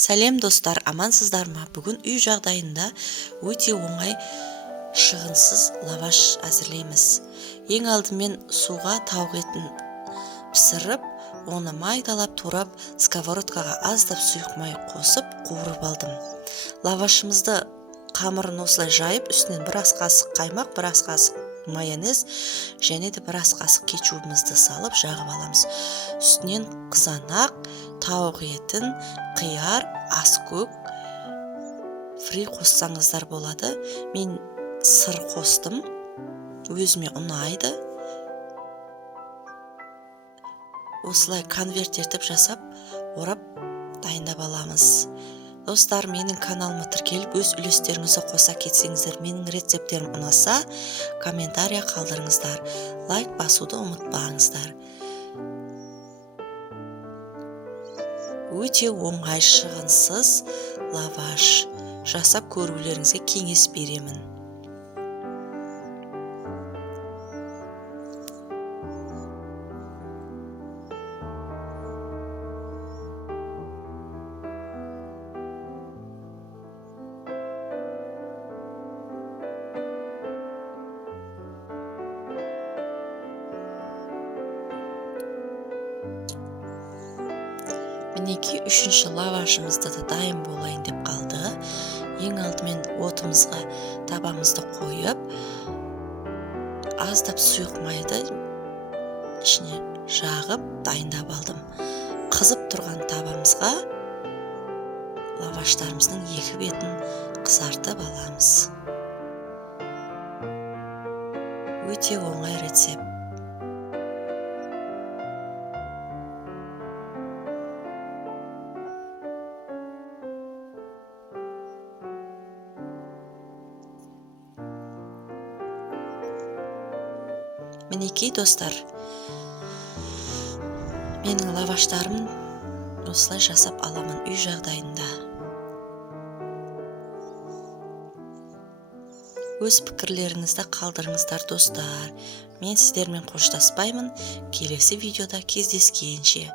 Сәлем достар, амансыздар ма? Бүгін үй жағдайында өте оңай шығынсыз лаваш әзірлейміз. Ең алдымен суға тауық етін пісіріп, оны майдалап турап, сковородкаға аздап сұйық май қосып қуырып алдым. Лавашымызды қамырын осылай жайып, үстінен бір ас қасық қаймақ, бір ас қасық майонез және де бір ас қасық кетчупымызды салып жағып аламыз. Үстінен қызанақ, тауық етін, қияр, аскөк, фри қоссаңыздар болады. Мен сыр қостым, өзіме ұнайды. Осылай конверт етіп жасап, орап дайындап аламыз. Достар, менің каналыма тіркеліп, өз үлестеріңізді қоса кетсеңіздер, менің рецептерім ұнаса, комментария қалдырыңыздар. Лайк басуды ұмытпаңыздар. Өте оңай шығынсыз лаваш жасап көрулеріңізге кеңес беремін. Мінеки үшінші лавашымызды да дайын болайын деп қалды. Ең алдымен отымызға табамызды қойып, аздап сұйық майды ішіне жағып дайындап алдым. Қызып тұрған табамызға лаваштарымыздың екі бетін қызартып аламыз. Өте оңай рецепт. Мінекей достар, менің лаваштарым осылай жасап аламын үй жағдайында. Өз пікірлеріңізді қалдырыңыздар достар. Мен сіздермен қоштаспаймын. Келесі видеода кездескенше.